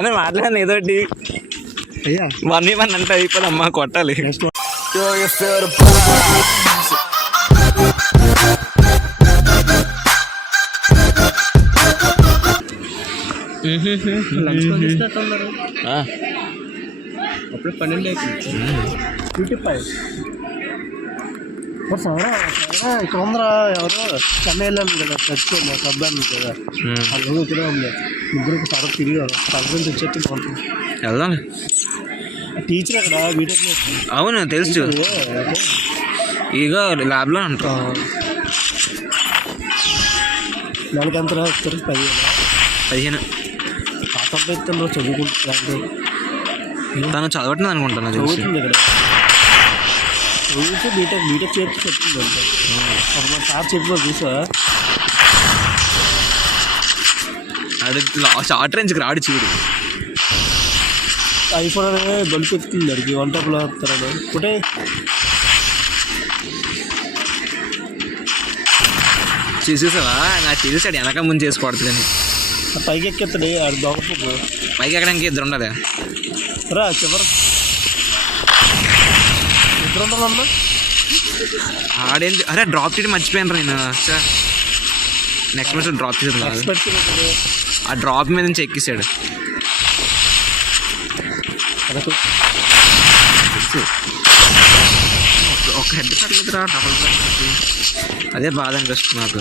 అదే మాట్లాడాను ఏదోటి అయ్యా 1v1 అంటే అయిపోదమ్మా కొట్టాలి. అప్పుడు 12 ఇక్కడ ఉందరా ఎవరో చెన్నై వెళ్ళాలి కదా చచ్చిపోయింది సబ్బాను కదా అది ఇక్కడే ఉంది. ముగ్గురికి తరపు తిరిగి తరపు నుంచి వచ్చేది బాగుంటుంది. వెళ్దాం. టీచర్ అక్కడ బీటెక్. అవును తెలుసు, ఇగో ల్యాబ్లో ఉంటా. నెలకి ఎంత వస్తారు? 15. పాత అయితే చదువుకుంటున్నాను. తను చదవట్లేదు అనుకుంటాను. చదువుతుంది ఇక్కడ చదివించి బీటెక్ చేర్చి చెప్తుంది అంటే మన సార్ చెప్పిపోదు చూసా. అది షార్ట్ రేంజ్కి రాడు చూడు. ఐఫోన్ అనేది బల్బ్ ఎక్కుతుంది అడిగి 1 టైప్లో వస్తారని ఒకటే చూసేసావా? నాకు తెలిసాడు వెనక ముందు చేసుకోవడదు కానీ పైకి ఎక్కేస్తాడు ఆడు దొంగ. పైకి ఎక్కడానికి ఇద్దరు ఉండాలి రా చివరి ఇద్దరు ఉండాలన్నా. ఆడేంటి? అరే డ్రాప్ చేయడం మర్చిపోయాను నేను. నెక్స్ట్ మంత్ డ్రాప్ చేసేది. ఆ డ్రాప్ మీద నుంచి ఎక్కిసాడు. ఒక హెడ్ కట్టలేదురా, డబల్ అదే బాధ అనిపిస్తుంది నాకు.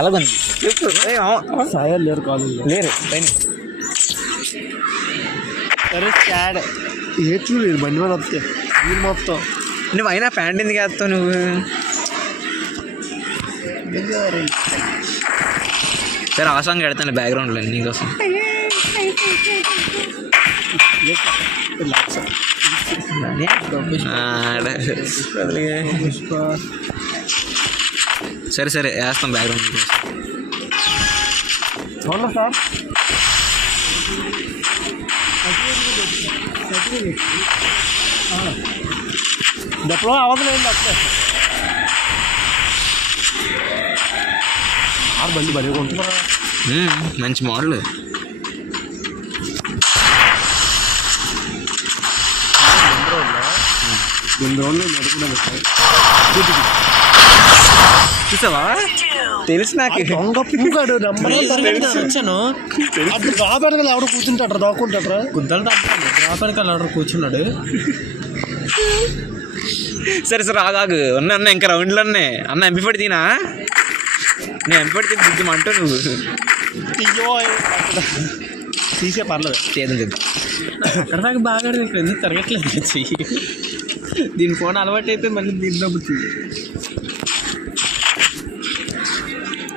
ఎలాగుంది సాయాలు లేరు కాలేజ్ లేరు. సరే చాడ్ ఏ చూడలేదు బండి మీద వస్తే వీళ్ళు మొత్తం. నువ్వు అయినా ప్యాంట్ ఎందుకు వేస్తావు నువ్వు? సరే ఆ సాంగ్ పెడతాను బ్యాక్గ్రౌండ్లో నీకోసం. సరే సరే వేస్తాం బ్యాక్గ్రౌండ్ కోసం. సార్ డెప్లో అవసరం వస్తే బండి బడి కొంటున్నారా? మంచి మోడల్. చూసావా? తెలుసు నాకు. దొంగ పూగాడు వచ్చాను. రాబెడగల ఎవడ కూర్చుంటాడు దాక్కుంటాడు గుద్దలు రాబెడగల ఎవడ కూర్చున్నాడు. సరే సరే ఆగాగు అన్న ఇంకా రౌండ్లో ఉన్నాయి అన్న. ఎంపీ తినా నేను ఎంపీ దిద్దామంటూ నువ్వు తీసే పర్లేదు చేద్దాం చేద్దాం. అక్కడ దాకా బాగా ఇక్కడ ఎందుకు తిరగట్లేదు వచ్చి దీని ఫోన్ అలవాటు అయితే మళ్ళీ దీంట్లో.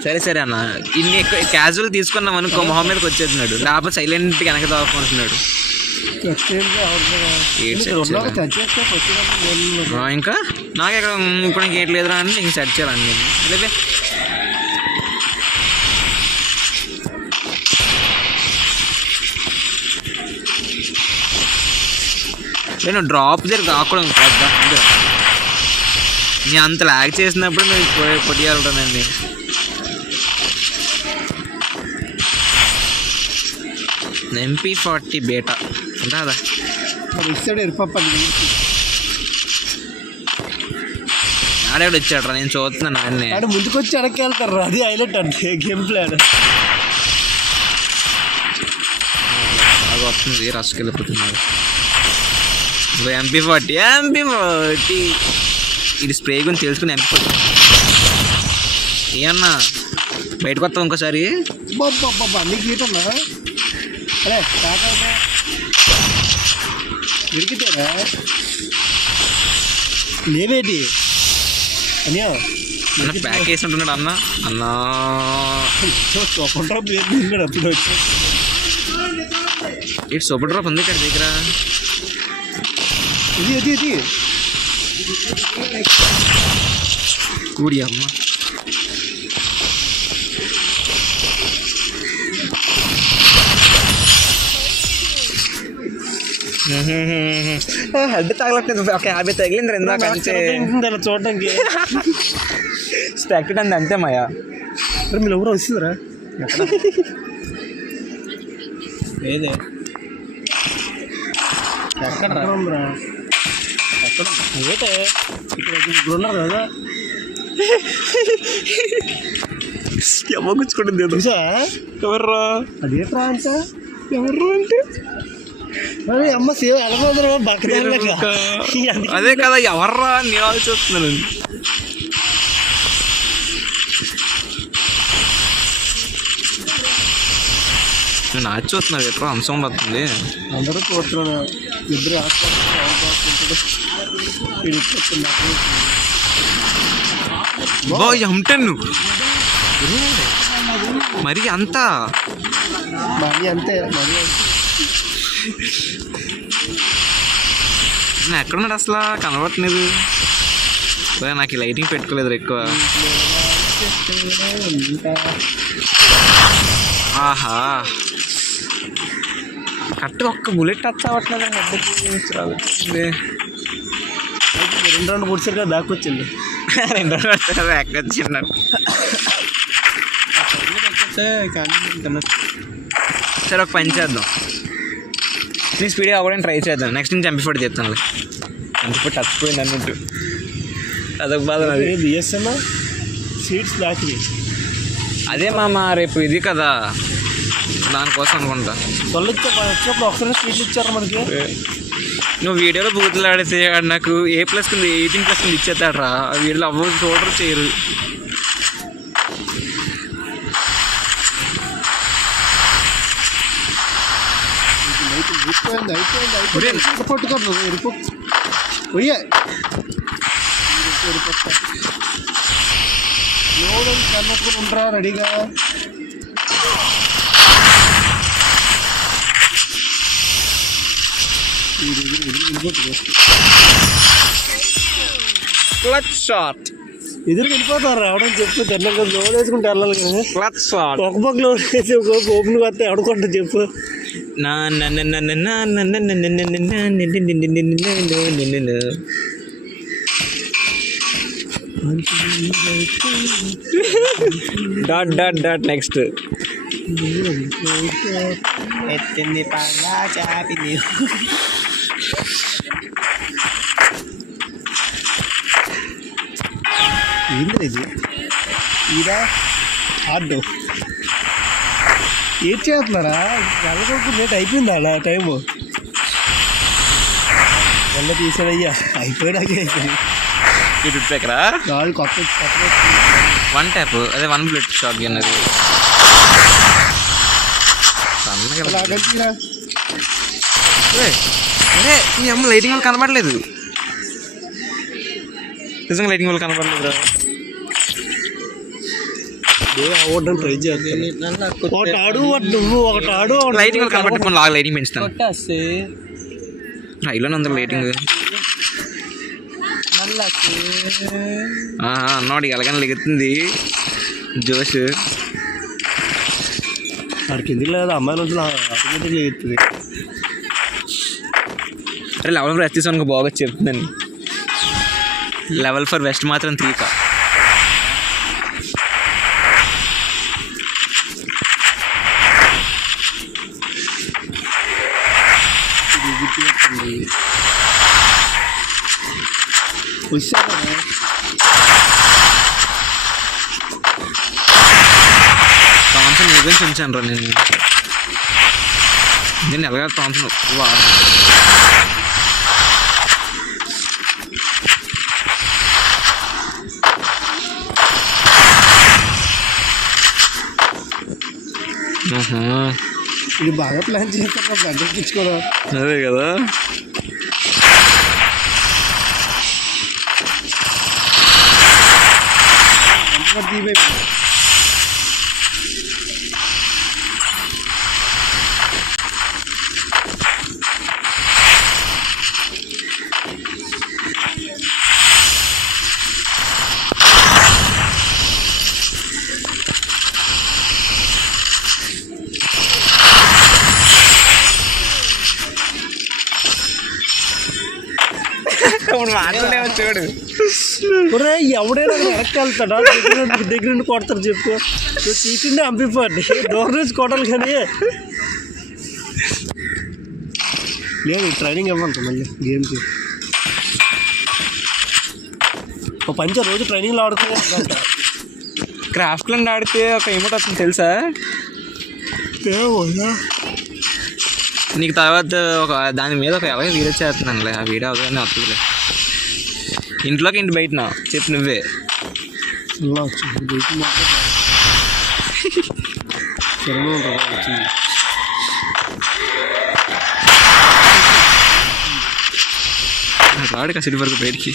సరే సరే అన్న, ఇన్ని ఎక్కువ క్యాజువల్ తీసుకున్నాం అనుకో మొహం మీదకి వచ్చేస్తున్నాడు. లేకపోతే సైలెంట్గా వెనక దాక్కుంటున్నాడు. ఇంకా నాకు ఎక్కడ ఇప్పుడు ఇంకేం లేదురా అని ఇంక సెట్ చేయాలండి. లేదే నేను డ్రాప్ దగ్గర కాకూడదు. నేను అంత లాగ్ చేసినప్పుడు నేను పొడియాలంటానండి. MP40 బేటా ఉంటుందా? ఆడేవాడు వచ్చాడు, నేను చూస్తున్నాను. ఆయన్ని ముందుకు వచ్చి అడక్కి వెళ్తారు. అది హైలైట్ అంటే గేమ్ ప్లాన్. అది వస్తుంది రస్కి వెళ్ళిపోతున్నాడు. MP40 ఇది స్ప్రే గురించి తెలుసుకుని MP40 ఏమన్నా బయటకు వస్తావు ఇంకోసారి. నీకు ఈటన్నా అరే దొరికితేరా లేవేటి అని అన్న ప్యాక్ వేసి ఉంటున్నాడు అన్న. అన్నా అప్పుడు వచ్చి ఇటు సూపర్ డ్రాప్ ఉంది ఇక్కడ దగ్గర. ఇది కూడి అమ్మ హెడ్ తగలట్లేదు. ఒక 50 తగిలింది ఇందాక చూడడానికి స్పెక్ట్ అంది అంతే మాయా. మీరు ఎవరో వస్తుందిరా ఏదే ఎక్కడ ఉందిరా? ఎక్కడ అదేటే ఇక్కడ ఇప్పుడు ఉన్నారు కదా, ఎమ్మ గుచ్చుకుంటుంది చూసా? ఎవర్రా అదేట్రా అంటే ఎవర్రా అంటే మరి అమ్మ సేవ ఎలాగోదరా బక్కలేక. అదే కదా ఎవర్రా నేను ఆలోచిస్తున్నాను. నేను నాచి చూస్తున్నావు ఎట్లా అంశం వస్తుంది. అందరూ చూస్తున్నాను. ఇద్దరు ఎంటన్ను మరి అంతా మరి అంతే. మరి నేను ఎక్కడున్నాడు అసలు కనబడట్లేదు. నాకు ఈ లైటింగ్ పెట్టుకోలేదు ఎక్కువ. ఆహా కరెక్ట్గా ఒక్క బుల్లెట్ టచ్ అవ్వట్లేదు. రెండు పొడిచారు కదా బ్యాక్ వచ్చింది. రెండు బ్యాక్ వచ్చింది. సరే ఒక పని చేద్దాం, నేను స్పీడ్గా అవ్వడానికి ట్రై చేద్దాం. నెక్స్ట్ నుంచి చంపిపోటీ చెప్తాను. చంపిపోటీ టచ్చిపోయింది అన్నట్టు అదొక బాధ. అది బిఎస్ఎన్ సీట్స్ బ్యాక్. అదే మామ రేపు ఇది కదా, దానికోసం అనుకుంటా. వాళ్ళు వచ్చినప్పుడు ఒకసారి సీట్లు ఇచ్చారు మనకి. నువ్వు వీడియోలో బూతులు ఆడితే నాకు A+ కింద 18+ కింద ఇచ్చేస్తాడు రా. వీళ్ళు అవ్వదు చూడరు చేయరు. పట్టుకోరు ఎరుపు కన్నట్టుకుని ఉంటారా రెడీగా. Clutch shot. ఎదురు వెళ్ళిపోతారు రావడం చెప్పు. తెల్లగా లోడ్ వేసుకుంటే వెళ్ళాలి కానీ క్లచ్ షాట్ ఒక పక్క లోడ్ వేసి ఓపెన్ వస్తే ఎవడుకుంటా చెప్పు. డాట్ డాట్ డాట్ నెక్స్ట్ ఎత్తింది పంగా చాపింది. ఏంది ఇది ఇదా ఆడ్డు ఏం చేస్తున్నారా? వెళ్ళకొరకు లేట్ అయిపోయింది అలా టైము. వల్ల తీసాడయ్యా అయిపోయాకే అయిపోయింది. కొత్త వన్ ట్యాప్ అదే 1 బుల్లెట్ షాట్ గన్. అది అరే ఈ అమ్మ లైటింగ్ వాళ్ళు కనబడలేదు. నిజంగా లైటింగ్ వాళ్ళు కనబడలేదు. ట్రై చేస్తాను. ఒకటి ఆడు నువ్వు ఒకటి ఆడు. లైటింగ్ వాళ్ళు కనబడుతుంది. లాగా లైటింగ్ పెంచుతాను. రైలోనే ఉంది లైటింగ్. అన్నవాడు ఎలాగని లెగుతుంది జోష్. వాడికి ఎందుకు లేదా అమ్మాయి రోజులు ఆటోమేటిక్ లెగుతుంది. అరే లెవెల్ ఫర్ ఎస్టీస్ అనుకో బాగా చెప్తుందని. లెవెల్ ఫర్ వెస్ట్ మాత్రం 3 కా. థామ్సన్ నీ గురించి ఉంచాను రా నేను ఎలాగా థామ్సన్ వా. ఇది బాగా ప్లాన్ చేస్తారు దగ్గరికి ఇచ్చుకోవడం. అదే కదా. మాట్లాడేమో చూడు. ఒరే ఎవడైనా వెనక్కి వెళ్తాడా? దగ్గర నుండి కొడతారు చెప్పు. నువ్వు చీటిండే అంపిపోండి, దూరం నుంచి కొట్టాలి. కానీ లేదు ట్రైనింగ్ ఇవ్వండి మళ్ళీ గేమ్కి. ఒక పంచ రోజు ట్రైనింగ్లో ఆడుతుంది. క్రాఫ్ట్ ల్యాండ్ ఆడితే ఒక ఎమోట్ వస్తుంది తెలుసా నీకు? తర్వాత ఒక దాని మీద ఒక ఎవరైనా వీడియో చేస్తున్నానులే, ఆ వీడియో అవగానే వస్తుందిలే. ఇంట్లోకి ఇంటి బయటనా చెప్పు నువ్వే. రాడు కసిడి వరకు బయటికి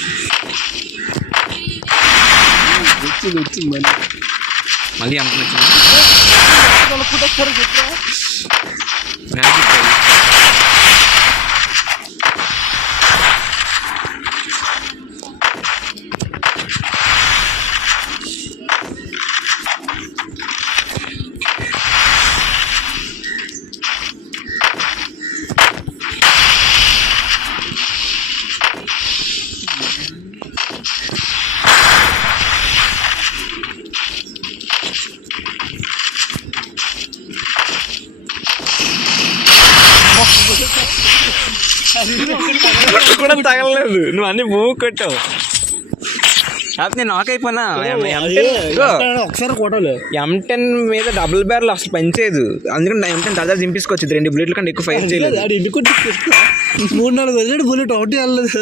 మళ్ళీ అమ్ముకున్నా. కూడా తగలలేదు, నువ్వు అన్ని మూవ్ కొట్టావు. నేను నాక్ అయిపోయినా. ఒకసారి కొట్టాలి. M10 మీద డబుల్ బ్యారల్ అసలు పనిచేయదు, అందుకని M10 దాదాపు దింపించుకొచ్చింది. 2 బుల్లెట్ల కంటే ఎక్కువ ఫైర్ చేయలేదు. 3-4 వదిలేడు బుల్లెట్ ఒకటి వెళ్ళలేదు.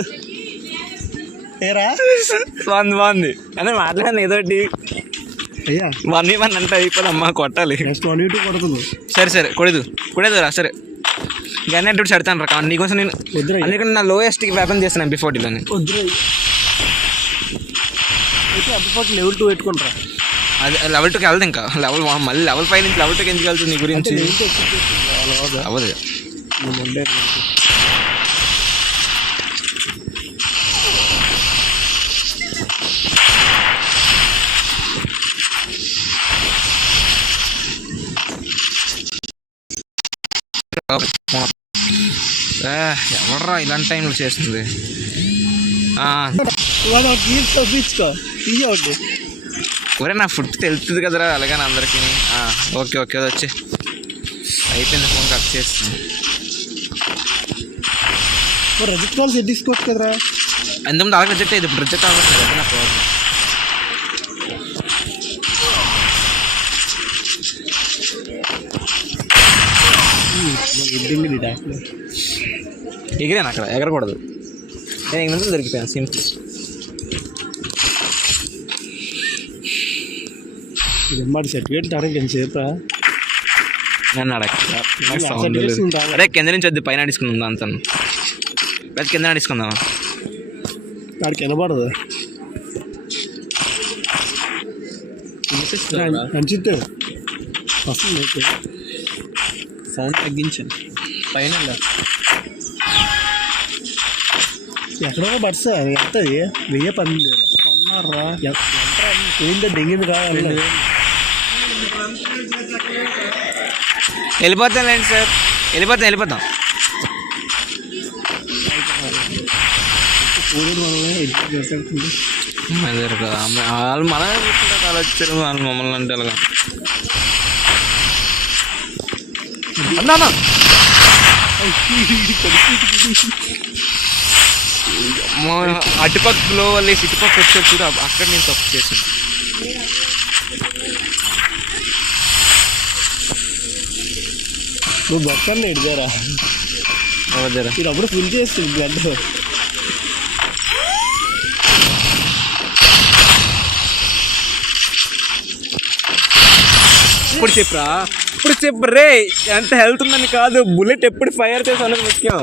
ఏరా బాగుంది అదే మాట్లాడాను ఏదోటి. అయ్యా 1v1 అంటే అయిపోదమ్మా, కొట్టాలి. నెక్స్ట్ 1v2 కొడుతుంది. సరే కొడేదు రా. సరే గన్ అడ్డు చెడతాను రా నీకోసం. నేను అందుకని నా లోయెస్ట్ వెపన్ చేస్తాను MP40లోని. లెవెల్ 2 పెట్టుకుంటారా? అది లెవెల్ 2కి వెళ్దాం. ఇంకా మళ్ళీ లెవెల్ 5 నుంచి లెవెల్ 2కి ఎందుకు వెళ్తుంది నీ గురించి? అవ్వదు. ఎవడరా ఇలాంటి టైంలో చేస్తుంది? ఒరే నా ఫుడ్ తెలుస్తుంది కదరా అలాగని అందరికీ. ఓకే అది వచ్చి అయిపోయింది. ఫోన్ కట్ చేస్తుంది. రిజెక్ట్ కాల్ సెట్ తీసుకోవచ్చు కదరా. ఎంతమంది అలాగే రిజెక్ట్ అయ్యింది, ఇప్పుడు రిజెక్ట్ అవ్వచ్చు కదా నా ప్రాబ్లం. ఎగిరాను అక్కడ, ఎగరకూడదు. నేను ఎగిరినందుకు దొరికిపోయాను. సింపుల్. సర్టిఫికేట్ చెప్పా నన్ను అడగ. అదే కింద నుంచి వద్దు, పైన అడుచుకుందాం. అంతా కింద అడుచుకుందామా? వాడికి వినపడదు. మంచిదే వస్తుంది. సౌండ్ తగ్గించాను పైన. ఎక్కడో బట్స్ ఎంతది 1012 ఉన్నారా? ఏంటో దిగింది కావాలి. వెళ్ళిపోతాంలేండి సార్, వెళ్ళిపోతాం. వాళ్ళు మన వచ్చారు, వాళ్ళు మమ్మల్ని అంటే అలాగా. అన్నా అటుపక్కలో వాళ్ళు ఇటుపక్క వచ్చారు చూడ, అక్కడ నేను తప్పు చేశాను. నువ్వు బొక్కన్న ఇడిగారా? మీరు అప్పుడు ఫుల్ చేస్తుంది గడ్డ. ఇప్పుడు చెప్పు రే, ఎంత హెల్త్ ఉందని కాదు, బుల్లెట్ ఎప్పుడు ఫైర్ చేసి అన్నది ముఖ్యం.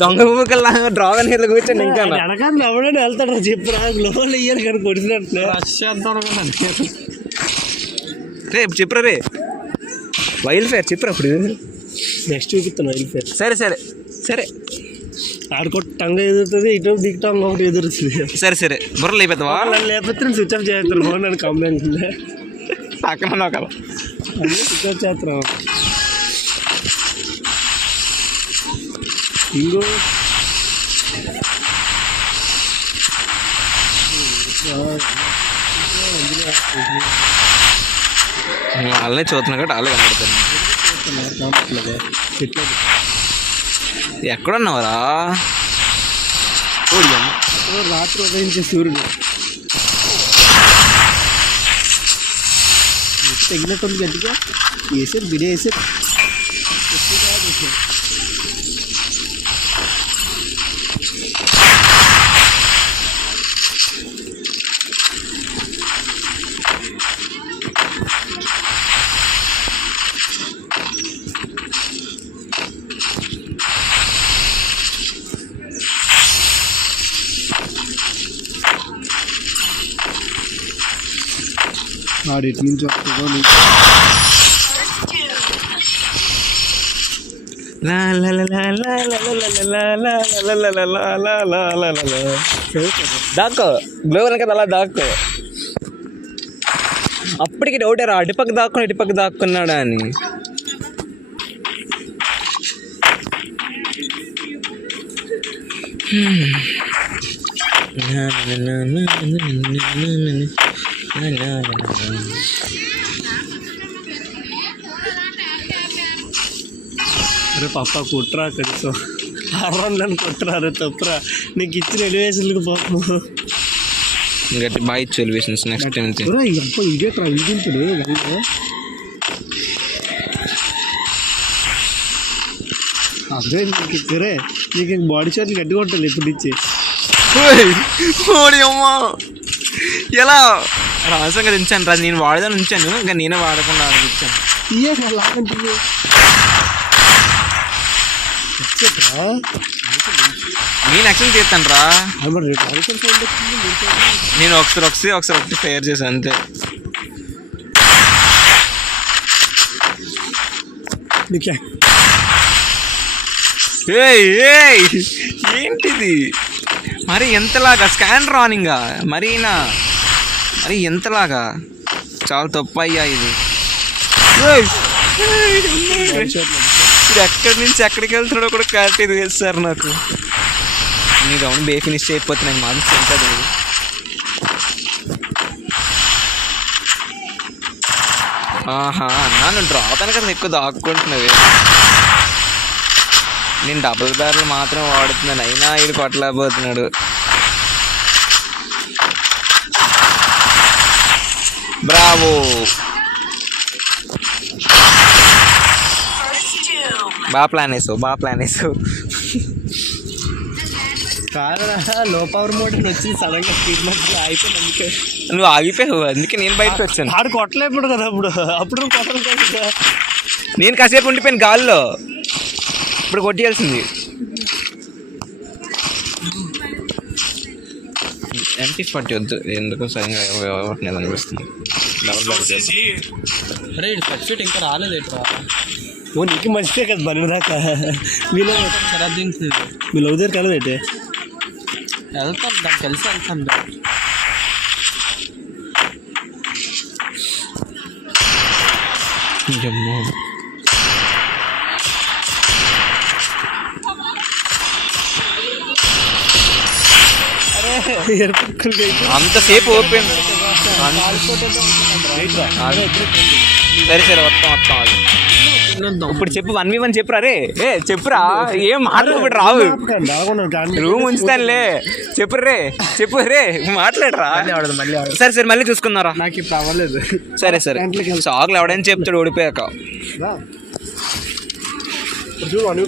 దొంగ బుక్కల్లా డ్రాగ్ అని కూర్చోండి. ఇంకా వెనకాల ఎవడైనా వెళ్తాడు చెప్పురా, గ్లోవల్ ఇయ్యాలి కానీ కొడుతున్నట్లు రే. చెప్పురా రే, వైల్డ్ ఫైర్ చెప్పురా. అప్పుడు నెక్స్ట్ వీక్ ఇస్తాను వైల్డ్ ఫైర్. సరే ఆడుకోట టంగ ఎదురుతుంది, ఇటు దిగుతాం ఒకటి ఎదురుతుంది. సరే బుర్ర లేకపోతావా? నన్ను లేకపోతే నేను స్విచ్ ఆఫ్ చేస్తాను. నన్ను కంప్లైంట్ పక్కన ఉన్నావు కదా, స్విచ్ ఆఫ్ చేస్తున్నావు. ఇంకో వాళ్ళనే చూస్తున్నాను కాబట్టి వాళ్ళే కనబడతాను. ఎక్కడున్నావరా? రాత్రి ఉదయించే సూర్యుడు తగినట్టుంది గట్టిగా వేసారు బిడి వేసారు. ఆడు ఎటు నుంచి వస్తుందో దాక్కో గ్లోవల్ కదా అలా దాక్కో. అప్పటికి డౌట్ రా అటుపక్క దాక్కుని ఇటుపక్క దాక్కున్నాడా అని. అరే పప్ప కుట్రా కనీసం అర్రని కొట్టరా. అరే తప్పురా నీకు ఇచ్చిన ఎలివేషన్లకు పాపం గట్టి బాగా ఇచ్చు ఎలివేషన్స్ నెక్స్ట్ టైం. ఇదేట్రా విధింపుడు గల్లి అదే నీకు ఇద్దరే నీకు బాడీ షాట్లు గట్టిగా ఉంటాను ఇప్పుడు ఇచ్చి అమ్మా ఎలా రాసంగా దించాను రా. నేను వాడదాని ఉంచాను ఇంకా నేనే వాడకుండా ఆడిచ్చాను. నేను యాక్షన్ తీస్తాను రా. నేను ఒకటి ఫేర్ చేశాను అంతే. ఏంటిది మరి ఎంతలాగా స్కానర్ ఆనింగా మరీనా మరి ఎంతలాగా చాలా తప్పు అయ్యా ఇది. ఇది ఎక్కడి నుంచి ఎక్కడికి వెళ్తున్నాడో కూడా క్లారిటీ లేదు సార్ నాకు. నీ రౌండ్ బే ఫినిష్ చేయకపోతే నాకు మనసు ఉంటుంది. ఆహా నన్ను డ్రాప్ అని కదా ఎక్కువ దాక్కుంటున్నది. నేను డబుల్ బ్యారల్ మాత్రం వాడుతున్నాను అయినా ఇది కొట్టలేకపోతున్నాడు. బ్రావో బాగా ప్లాన్ వేసావు. కారణా లో పవర్ మోడ్ వచ్చి సడన్ గా స్పీడ్ మధ్య అయిపోయింది. అందుకే నువ్వు ఆగిపోయావు. అందుకే నేను బయటకు వచ్చాను. ఆడు కొట్టలేప్పుడు కదా అప్పుడు కొట్టలు కదా. నేను కాసేపు ఉండిపోయాను గాల్లో. ఇప్పుడు కొట్టేయాల్సింది. MP40 వద్దు ఎందుకు సరిగా ఇవ్వట్లేదు అనిపిస్తుంది. డబుల్ అరే ఫస్ట్ షూట్ ఇంకా రాలేదేట్రా. ఓ నీకు మంచిదే కదా బండి దాకా మీ లవ్ దగ్గర కలదేంటి వెళ్తాను దానికి కలిసి వెళ్తాను. జమ్మూ అంతసేపు ఓపెన్. సరే వస్తాం. ఇప్పుడు చెప్పు 1v1 చెప్పురా. రే చెప్పురా. ఏం మాట్లాడు రావు రూమ్ ఉంచుతానులే. చెప్పు రే మాట్లాడరా. సరే మళ్ళీ చూసుకున్నారా. నాకు ఇప్పుడు అవ్వలేదు. సరే సాగులు ఎవడైనా చెప్తాడు ఓడిపోయాక.